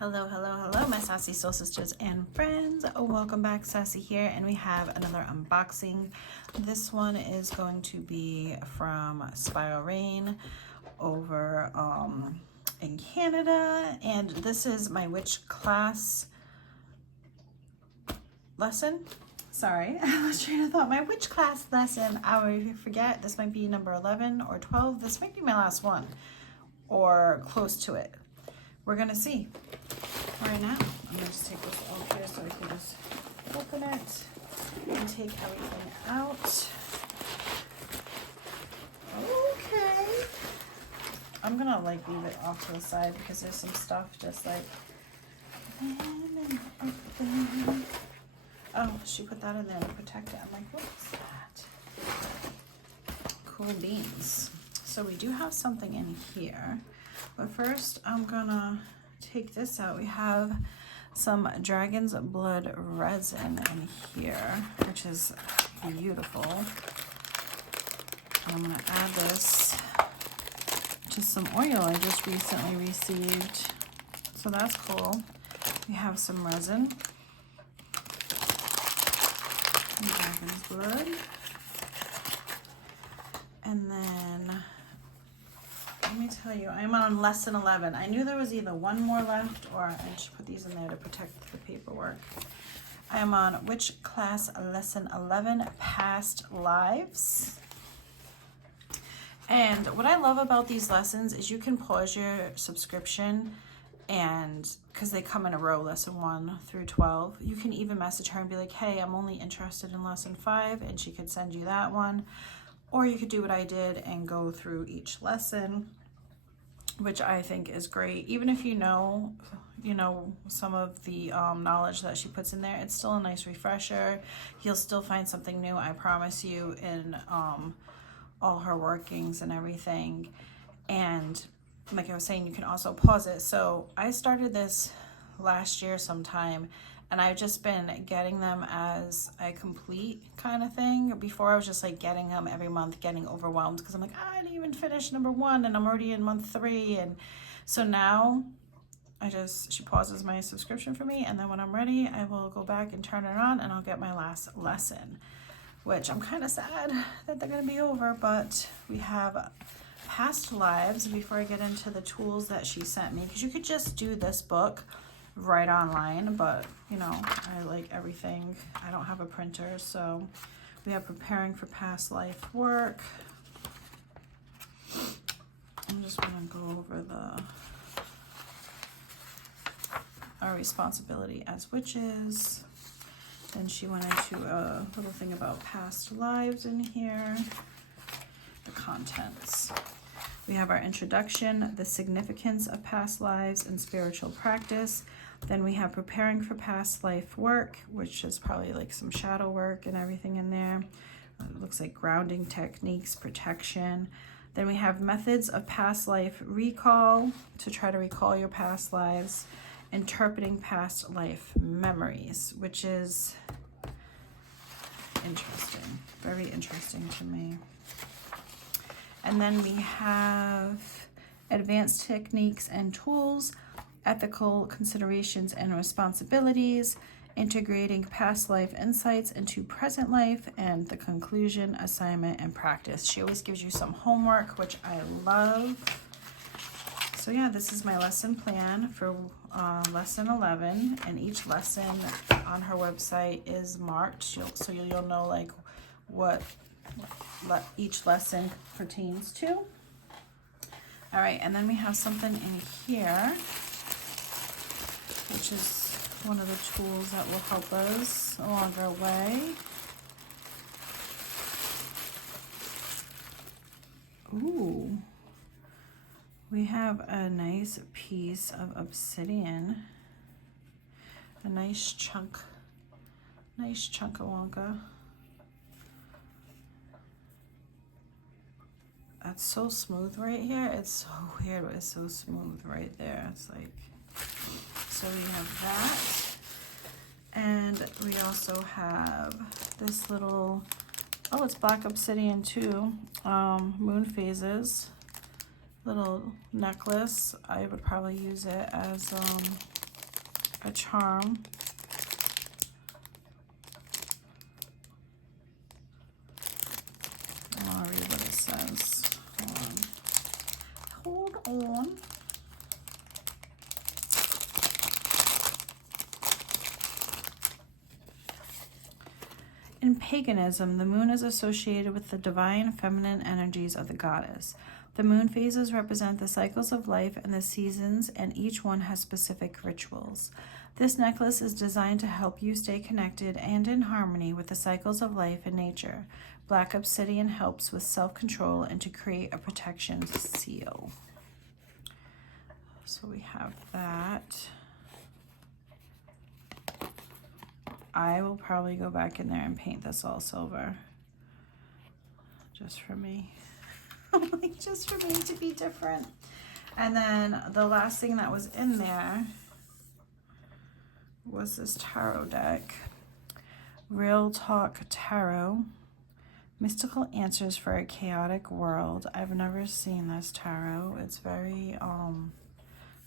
Hello, hello, hello, my Sassy Soul Sisters and friends. Welcome back, Sassy here, and we have another unboxing. This one is going to be from Spiral Rain over in Canada, and this is my witch class lesson. Sorry, I was trying to thought my witch class lesson. I forget, this might be number 11 or 12. This might be my last one or close to it. We're gonna see right now. I'm gonna just take this out here so I can just open it and take everything out. Okay. I'm gonna like leave it off to the side because there's some stuff just like, oh, she put that in there to protect it. I'm like, what's that? Cool beans. So we do have something in here. But first, I'm gonna take this out. We have some Dragon's Blood resin in here, which is beautiful. And I'm gonna add this to some oil I just recently received. So that's cool. We have some resin. Dragon's Blood. And then let me tell you, I'm on lesson 11. I knew there was either one more left or I should put these in there to protect the paperwork. I am on Witch Class Lesson 11, Past Lives. And what I love about these lessons is you can pause your subscription, and because they come in a row, lesson 1 through 12, you can even message her and be like, hey, I'm only interested in lesson 5, and she could send you that one. Or you could do what I did and go through each lesson, which I think is great. Even if you know some of the knowledge that she puts in there, it's still a nice refresher. You'll still find something new, I promise you, in all her workings and everything. And like I was saying, you can also pause it. So I started this last year sometime, and I've just been getting them as I complete kind of thing. Before I was just like getting them every month, getting overwhelmed because I'm like, I didn't even finish number 1 and I'm already in month 3. And so now she pauses my subscription for me, and then when I'm ready, I will go back and turn it on and I'll get my last lesson, which I'm kind of sad that they're gonna be over. But we have Past Lives before I get into the tools that she sent me, because you could just do this book right online, but you know, I like everything. I don't have a printer. So we have Preparing for Past Life Work. I'm just gonna go over our responsibility as witches. Then she went into a little thing about past lives in here. The contents. We have our introduction, the significance of past lives and spiritual practice. Then we have Preparing for Past Life Work, which is probably like some shadow work and everything in there. It looks like grounding techniques, protection. Then we have Methods of Past Life Recall, to try to recall your past lives. Interpreting Past Life Memories, which is interesting, very interesting to me. And then we have Advanced Techniques and Tools, Ethical Considerations and Responsibilities, Integrating Past Life Insights into Present Life, and the conclusion, assignment, and practice. She always gives you some homework, which I love. So yeah, this is my lesson plan for lesson 11, and each lesson on her website is marked, so you'll know like what each lesson pertains to. All right, and then we have something in here, which is one of the tools that will help us along our way. Ooh, we have a nice piece of obsidian, a nice chunk of wonka. That's so smooth right here. It's so weird, but it's so smooth right there. It's like, so we have that. And we also have this little, oh, it's black obsidian too. Moon phases. Little necklace. I would probably use it as a charm. I want to read what it says. Hold on. In paganism, the moon is associated with the divine feminine energies of the goddess. The moon phases represent the cycles of life and the seasons, and each one has specific rituals. This necklace is designed to help you stay connected and in harmony with the cycles of life and nature. Black obsidian helps with self-control and to create a protection seal. So we have that. I will probably go back in there and paint this all silver. Just for me. Like, just for me to be different. And then the last thing that was in there was this tarot deck. Real Talk Tarot. Mystical Answers for a Chaotic World. I've never seen this tarot. It's very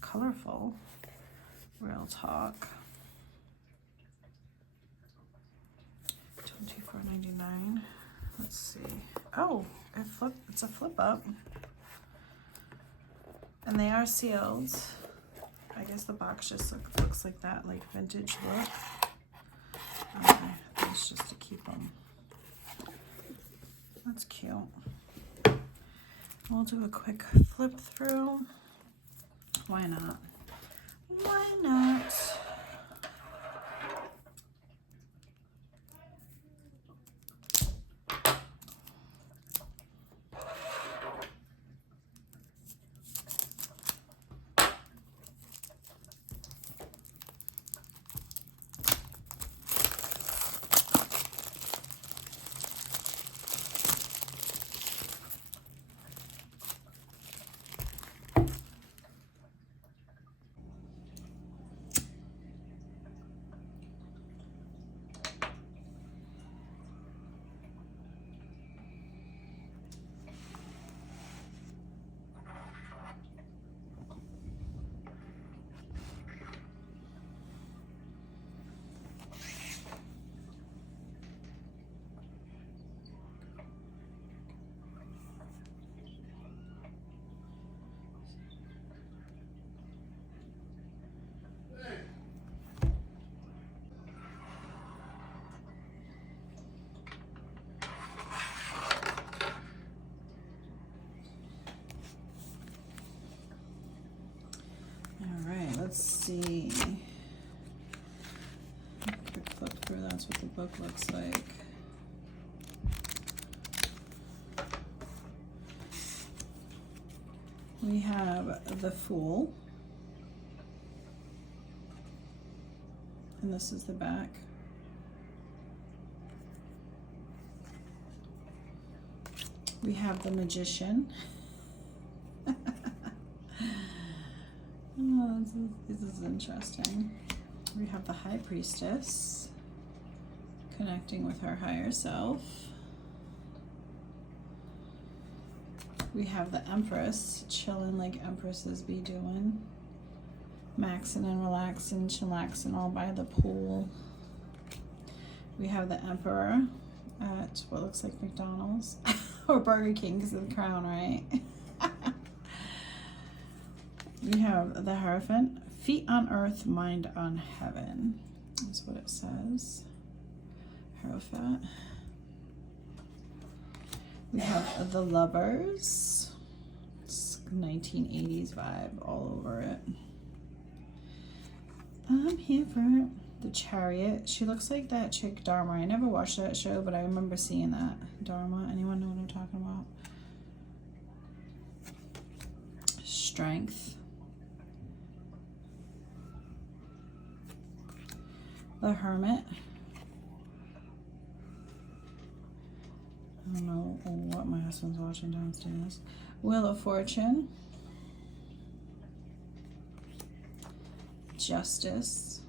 colorful. Real Talk. $24.99. Let's see. Oh, it's a flip up. And they are sealed. I guess the box just looks like that, like vintage look. Okay, that's just to keep them. That's cute. We'll do a quick flip through. Why not? Why not? Let's see. Quick flip through, that's what the book looks like. We have the Fool. And this is the back. We have the Magician. Oh, this is interesting. We have the High Priestess, connecting with her higher self. We have the Empress, chilling like empresses be doing. Maxing and relaxing, chillaxing all by the pool. We have the Emperor at what looks like McDonald's or Burger King because of the crown, right? We have the Hierophant, feet on earth, mind on heaven. That's what it says. Hierophant. We have the Lovers. It's 1980s vibe all over it. I'm here for it. The Chariot. She looks like that chick Dharma. I never watched that show, but I remember seeing that. Dharma. Anyone know what I'm talking about? Strength. The Hermit. I don't know what my husband's watching downstairs. Wheel of Fortune. Justice.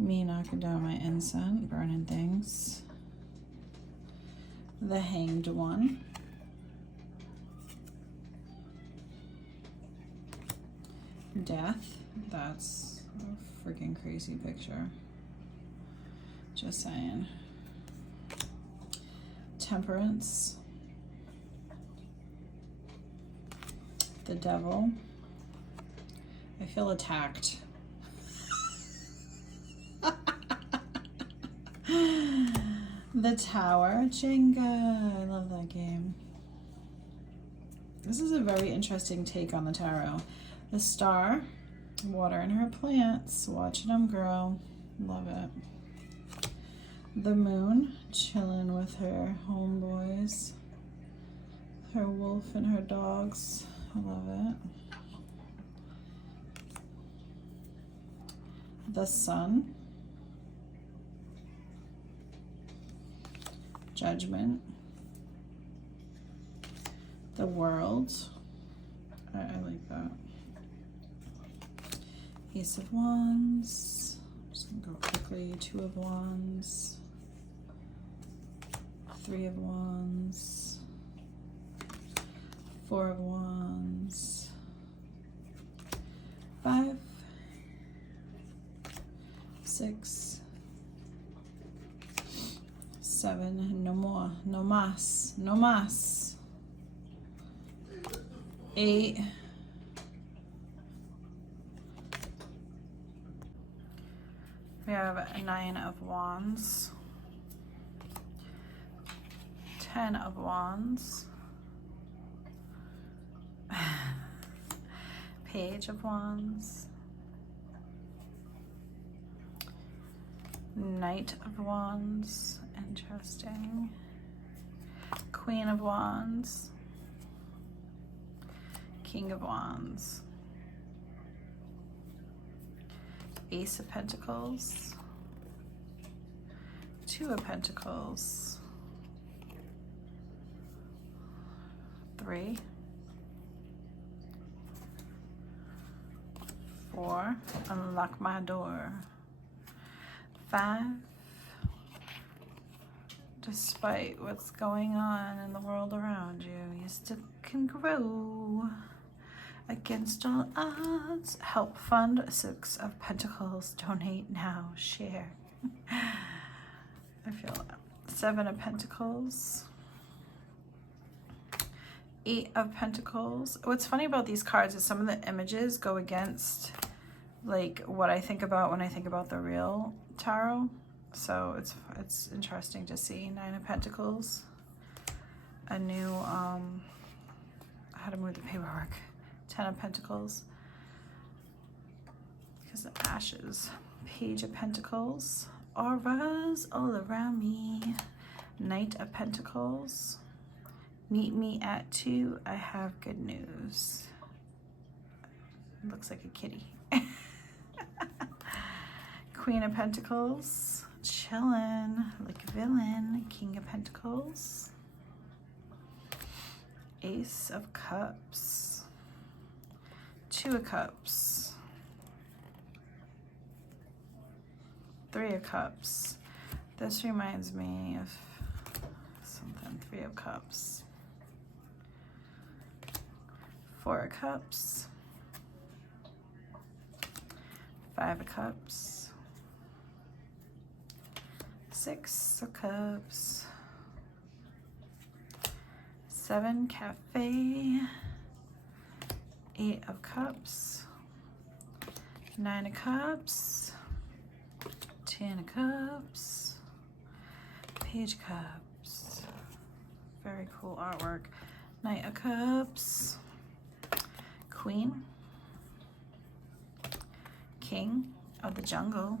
Me knocking down my incense, burning things. The Hanged One. Death. That's a freaking crazy picture. Just saying. Temperance. The Devil. I feel attacked. The Tower. Jenga. I love that game. This is a very interesting take on the tarot. The Star. Watering her plants. Watching them grow. Love it. The Moon. Chilling with her homeboys. Her wolf and her dogs. I love it. The Sun. Judgment. The World. I like that. Ace of Wands. I'm just gonna go quickly. Two of Wands. Three of Wands. Four of Wands. 5. 6. 7. No more. No mas. No mas. 8. We have a 9 of Wands. 10 of Wands. Page of Wands. Knight of Wands. Interesting. Queen of Wands. King of Wands. Ace of Pentacles. Two of Pentacles. 3. 4. Unlock my door. 5. Despite what's going on in the world around you, you still can grow against all odds. Help fund. 6 of Pentacles. Donate now. Share. I feel that. 7 of Pentacles. 8 of Pentacles. What's funny about these cards is some of the images go against like what I think about when I think about the real tarot. So it's interesting to see. 9 of Pentacles. A new how to move the paperwork. 10 of Pentacles. Because of ashes. Page of Pentacles. Auras all around me. Knight of Pentacles. Meet me at 2. I have good news. Looks like a kitty. Queen of Pentacles. Chillin' like a villain. King of Pentacles. Ace of Cups. 2 of Cups. 3 of Cups. This reminds me of something. 3 of Cups. 4 of Cups. 5 of Cups. 6 of Cups. 7 Cafe. 8 of Cups. 9 of Cups. 10 of Cups. Page of Cups. Very cool artwork. Knight of Cups. Queen. King of the Jungle.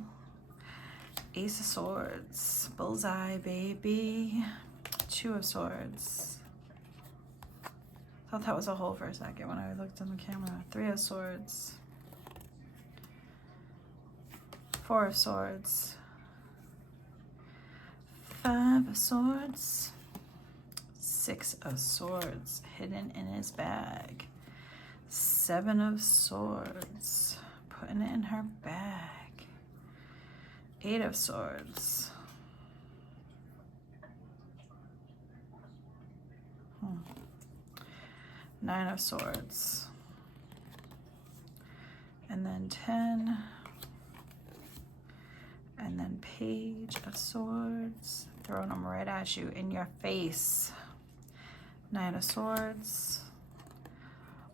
Ace of Swords. Bullseye, baby. 2 of Swords. Thought that was a hole for a second when I looked on the camera. 3 of Swords. 4 of Swords. 5 of Swords. 6 of Swords hidden in his bag. 7 of Swords putting it in her bag. 8 of Swords. 9 of Swords. and then 10, and then Page of Swords, throwing them right at you, in your face. Knight of Swords,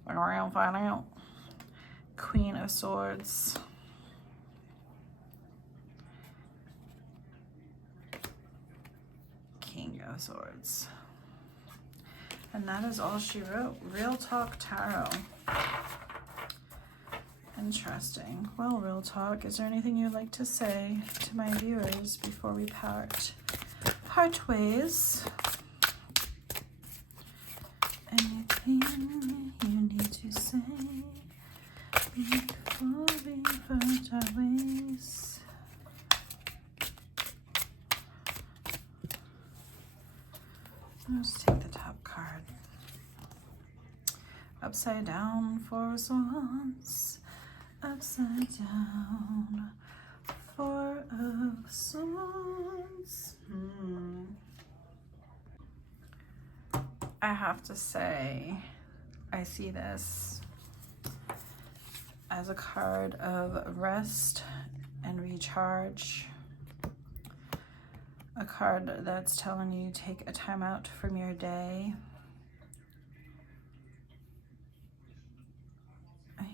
went around, find out. Queen of Swords, King of Swords. And that is all she wrote. Real Talk Tarot. Interesting. Well, Real Talk, is there anything you'd like to say to my viewers before we part ways? Anything you need to say before we part our ways? Let's take the top card. Upside down, 4 of Swords. Upside down, 4 of Swords. I have to say, I see this as a card of rest and recharge. A card that's telling you to take a time out from your day.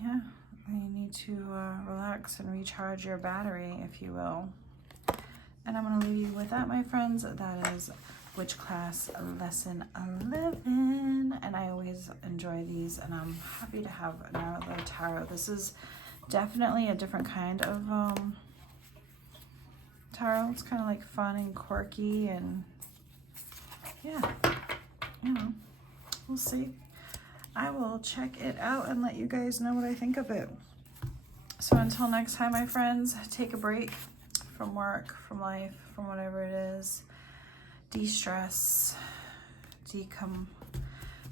Yeah, you need to relax and recharge your battery, if you will. And I'm going to leave you with that, my friends. That is Witch Class Lesson 11. And I always enjoy these, and I'm happy to have another tarot. This is definitely a different kind of tarot. It's kind of like fun and quirky, and yeah, you know, we'll see. I will check it out and let you guys know what I think of it. So until next time, my friends, take a break from work, from life, from whatever it is. De-stress,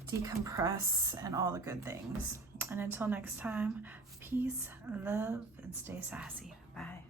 decompress, and all the good things. And until next time, peace, love, and stay sassy. Bye.